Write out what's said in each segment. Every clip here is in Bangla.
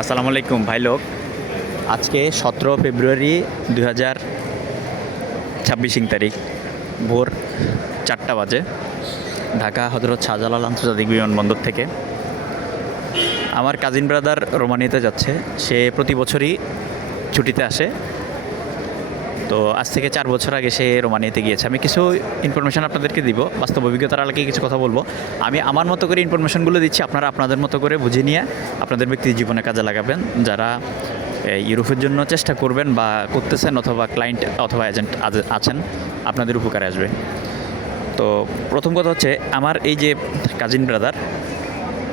আসসালামু আলাইকুম, ভাই লোক। আজকে সতেরো ফেব্রুয়ারি দু হাজার ছাব্বিশিং তারিখ, ভোর চারটা বাজে, ঢাকা হজরত শাহজালাল আন্তর্জাতিক বিমানবন্দর থেকে। আমার কাজিন ব্রাদার রোমানিয়াতে যাচ্ছে, সে প্রতি বছরই ছুটিতে আসে। তো আজ থেকে চার বছর আগে সে রোমানিয়াতে গিয়েছে। আমি কিছু ইনফরমেশান আপনাদেরকে দিব। বাস্তব অভিজ্ঞতার আলোকে কিছু কথা বলব। আমি আমার মতো করে ইনফরমেশানগুলো দিচ্ছি, আপনারা আপনাদের মতো করে বুঝে নিয়ে আপনাদের ব্যক্তি জীবনে কাজে লাগাবেন। যারা ইউরোপের জন্য চেষ্টা করবেন বা করতেছেন অথবা ক্লায়েন্ট অথবা এজেন্ট আছেন, আপনাদের উপকারে আসবে। তো প্রথম কথা হচ্ছে, আমার এই যে কাজিন ব্রাদার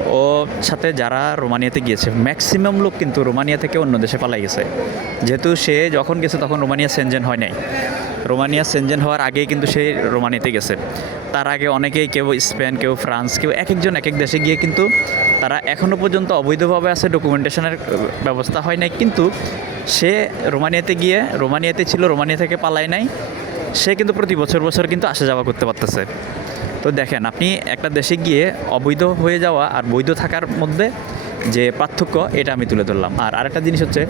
ও সাথে যারা রোমানিয়াতে গিয়েছে ম্যাক্সিমাম লোক কিন্তু রোমানিয়া থেকে অন্য দেশে পালাই গেছে। যেহেতু সে যখন গেছে তখন রোমানিয়া সেনজেন হয় নাই। রোমানিয়া সেনজেন হওয়ার আগেই কিন্তু সে রোমানিয়াতে গেছে। তার আগে অনেকেই, কেউ স্পেন কেউ ফ্রান্স কেউ এক একজন এক এক দেশে গিয়ে কিন্তু তারা এখনও পর্যন্ত অবৈধভাবে আছে ডকুমেন্টেশনের ব্যবস্থা হয় নাই। কিন্তু সে রোমানিয়াতে গিয়ে, রোমানিয়াতে ছিল, রোমানিয়া থেকে পালায় নাই। সে কিন্তু প্রতি বছর বছর কিন্তু আসা যাওয়া করতে পারতেছে। তো দেখেন, আপনি একটা দেশে গিয়ে অবৈধ হয়ে যাওয়া আর বৈধ থাকার মধ্যে যে পার্থক্য, এটা আমি তুলে ধরলাম। আর আরেকটা জিনিস হচ্ছে,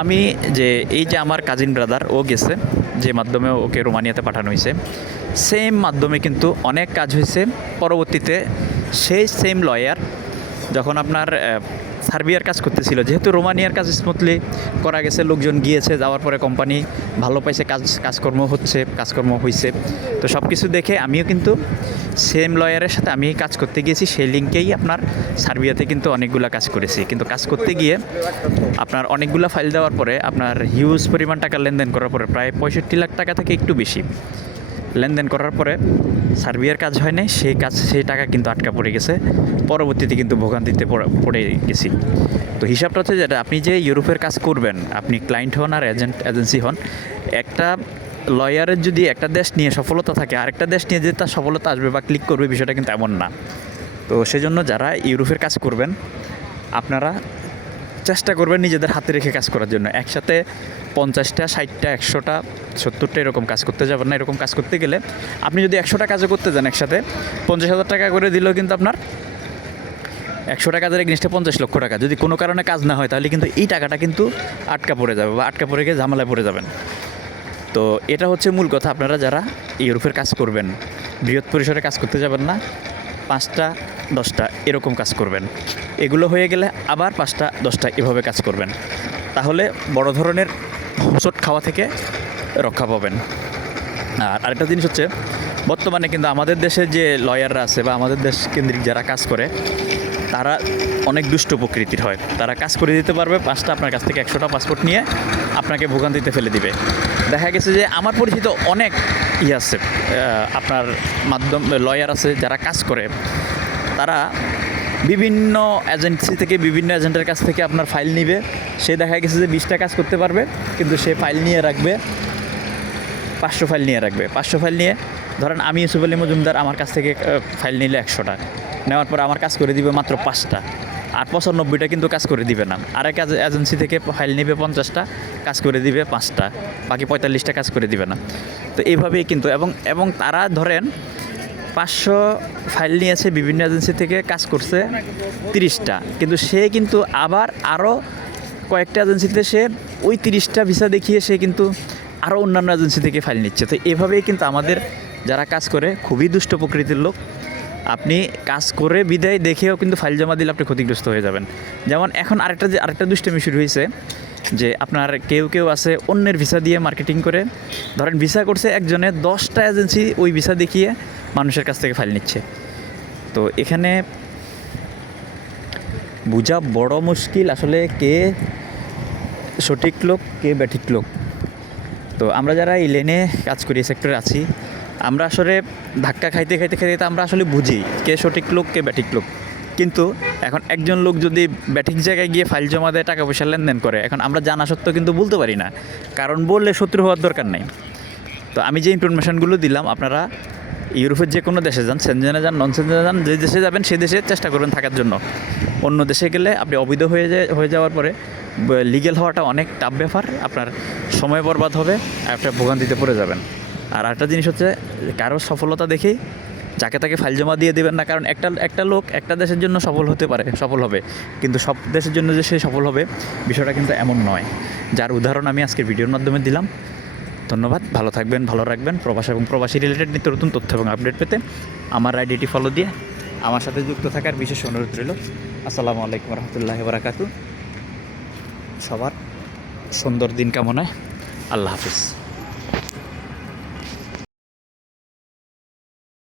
আমি যে এই যে আমার কাজিন ব্রাদার ও গেছে, যে মাধ্যমে ওকে রোমানিয়াতে পাঠানো হয়েছে সেম মাধ্যমে কিন্তু অনেক কাজ হয়েছে। পরবর্তীতে সেই সেম লয়ার যখন আপনার সার্বিয়ার কাজ করতেছিল। যেহেতু রোমানিয়ার কাজ স্মুথলি করা গেছে, লোকজন গিয়েছে, যাওয়ার পরে কোম্পানি ভালো পাইছে, কাজ, কাজকর্ম হচ্ছে, কাজকর্ম হয়েছে তো সব কিছু দেখে আমিও কিন্তু সেম লয়ারের সাথে আমি কাজ করতে গিয়েছি, সেই লিঙ্কেই আপনার সার্বিয়াতে কিন্তু অনেকগুলা কাজ করেছি। কিন্তু কাজ করতে গিয়ে আপনার অনেকগুলো ফাইল দেওয়ার পরে আপনার হিউজ পরিমাণ টাকা লেনদেন করার পরে প্রায় পঁয়ষট্টি লাখ টাকা থেকে একটু বেশি। লেনদেন করার পরে সার্বিয়ার কাজ হয় নাই, সেই কাজ, সেই টাকা কিন্তু আটকা পড়ে গেছে। পরবর্তীতে কিন্তু ভোগান্তিতে পড়ে গেছি। তো হিসাবটা হচ্ছে যেটা আপনি যে ইউরোপের কাজ করবেন, আপনি ক্লায়েন্ট হন আর এজেন্ট এজেন্সি হন, একটা লয়ারের যদি একটা দেশ নিয়ে সফলতা থাকে, আরেকটা দেশ নিয়ে যে তার সফলতা আসবে বা ক্লিক করবে, বিষয়টা কিন্তু এমন না। তো সেজন্য যারা ইউরোপের কাজ করবেন, আপনারা চেষ্টা করবেন নিজেদের হাতে রেখে কাজ করার জন্য। একসাথে পঞ্চাশটা, ষাটটা, একশোটা, সত্তরটা এরকম কাজ করতে যাবেন না, এরকম কাজ করতে গেলে। আপনি যদি একশোটা কাজও করতে যান একসাথে, পঞ্চাশ হাজার টাকা করে দিলেও কিন্তু আপনার একশো টাকা ধরে জিনিসটা পঞ্চাশ লক্ষ টাকা। যদি কোনো কারণে কাজ না হয়, তাহলে কিন্তু এই টাকাটা কিন্তু আটকা পড়ে যাবে বা আটকা পড়ে গিয়ে ঝামেলায় পড়ে যাবেন। তো এটা হচ্ছে মূল কথা, আপনারা যারা ইউরোপের কাজ করবেন, বৃহৎ পরিসরে কাজ করতে যাবেন না, পাঁচটা দশটা এরকম কাজ করবেন। এগুলো হয়ে গেলে আবার পাঁচটা, দশটা এভাবে কাজ করবেন। তাহলে বড় ধরনের হোঁচট খাওয়া থেকে রক্ষা পাবেন। আর আরেকটা জিনিস হচ্ছে, বর্তমানে কিন্তু আমাদের দেশে যে লয়াররা আছে বা আমাদের দেশ কেন্দ্রিক যারা কাজ করে, তারা অনেক দুষ্ট প্রকৃতির হয়। তারা কাজ করে দিতে পারবে, পাঁচটা আপনার কাছ থেকে একশোটা পাসপোর্ট নিয়ে আপনাকে ভোগান্তিতে ফেলে দিবে। দেখা গেছে যে আমার পরিচিত অনেক ই আছে আপনার মাধ্যম, লয়ার আছে যারা কাজ করে তারা বিভিন্ন এজেন্সি থেকে, বিভিন্ন এজেন্টের কাছ থেকে আপনার ফাইল নিবে। সে দেখা গেছে যে বিশটা কাজ করতে পারবে, কিন্তু সে ফাইল নিয়ে রাখবে, পাঁচশো ফাইল নিয়ে রাখবে। পাঁচশো ফাইল নিয়ে, ধরেন আমি ইউসুফ আলী মজুমদার আমার কাছ থেকে ফাইল নিলে একশোটা। নেওয়ার পর আমার কাজ করে দিবে মাত্র পাঁচটা। আর পঁচানব্বইটা কিন্তু কাজ করে দিবে না। আরেক এজেন্সি থেকে ফাইল নেবে পঞ্চাশটা, কাজ করে দিবে পাঁচটা। বাকি পঁয়তাল্লিশটা কাজ করে দিবে না। তো এইভাবেই কিন্তু, এবং এবং তারা ধরেন পাঁচশো ফাইল নিয়েছে বিভিন্ন এজেন্সি থেকে, কাজ করছে তিরিশটা। কিন্তু সে কিন্তু আবার আরও কয়েকটা এজেন্সিতে সে ওই তিরিশটা ভিসা দেখিয়ে সে কিন্তু আরও অন্যান্য এজেন্সি থেকে ফাইল নিচ্ছে। তো এভাবেই কিন্তু আমাদের যারা কাজ করে, খুবই দুষ্ট প্রকৃতির লোক, আপনি কাজ করে বিদায় দেখেও কিন্তু ফাইল জমা দিলে আপনি ক্ষতিগ্রস্ত হয়ে যাবেন। যেমন এখন আরেকটা যে, আরেকটা দুষ্টামি শুরু হয়েছে যে আপনার কেউ কেউ আছে অন্যের ভিসা দিয়ে মার্কেটিং করে। ধরেন ভিসা করছে একজনে, দশটা এজেন্সি ওই ভিসা দেখিয়ে মানুষের কাছ থেকে ফাইল নিচ্ছে। তো এখানে বোঝা বড় মুশকিল আসলে কে সঠিক লোক, কে ব্যাঠিক লোক। তো আমরা যারা এই লেনে কাজ করি সেক্টরে আছি, আমরা আসলে ধাক্কা খাইতে খাইতে খাইতে আমরা আসলে বুঝি কে সঠিক লোক, কে ব্যাঠিক লোক। কিন্তু এখন একজন লোক যদি ব্যাঠিক জায়গায় গিয়ে ফাইল জমা দেয় টাকা পয়সা লেনদেন করে, এখন আমরা জানা সত্ত্বেও কিন্তু বলতে পারি না। কারণ বললে শত্রু হওয়ার দরকার নেই। তো আমি যে ইনফরমেশনগুলো দিলাম, আপনারা ইউরোপের যে কোনো দেশে যান, সেনজেনে যান নন সেনজেনে যান, যে দেশে যাবেন সেই দেশে চেষ্টা করবেন থাকার জন্য। অন্য দেশে গেলে আপনি অবৈধ হয়ে যায়, হয়ে যাওয়ার পরে লিগেল হওয়াটা অনেক টাফ ব্যাপার, আপনার সময় বরবাদ হবে, আর একটা ভোগান্তিতে পড়ে যাবেন। আর একটা জিনিস হচ্ছে, কারও সফলতা দেখেই যাকে তাকে ফাইল জমা দিয়ে দেবেন না, কারণ একটা একটা লোক একটা দেশের জন্য সফল হতে পারে, সফল হবে। কিন্তু সব দেশের জন্য যে সে সফল হবে, বিষয়টা কিন্তু এমন নয়। যার উদাহরণ আমি আজকের ভিডিওর মাধ্যমে দিলাম। ধন্যবাদ, ভালো থাকবেন, ভালো রাখবেন। প্রবাস এবং প্রবাসী রিলেটেড নিত্য নতুন তথ্য এবং আপডেট পেতে আমার আইডিটি ফলো দিয়ে আমার সাথে যুক্ত থাকার বিশেষ অনুরোধ রইল। আসসালামু আলাইকুম রহমতুল্লাহ বারাকাতু সবার সুন্দর দিন কামনায় আল্লাহ হাফিজ।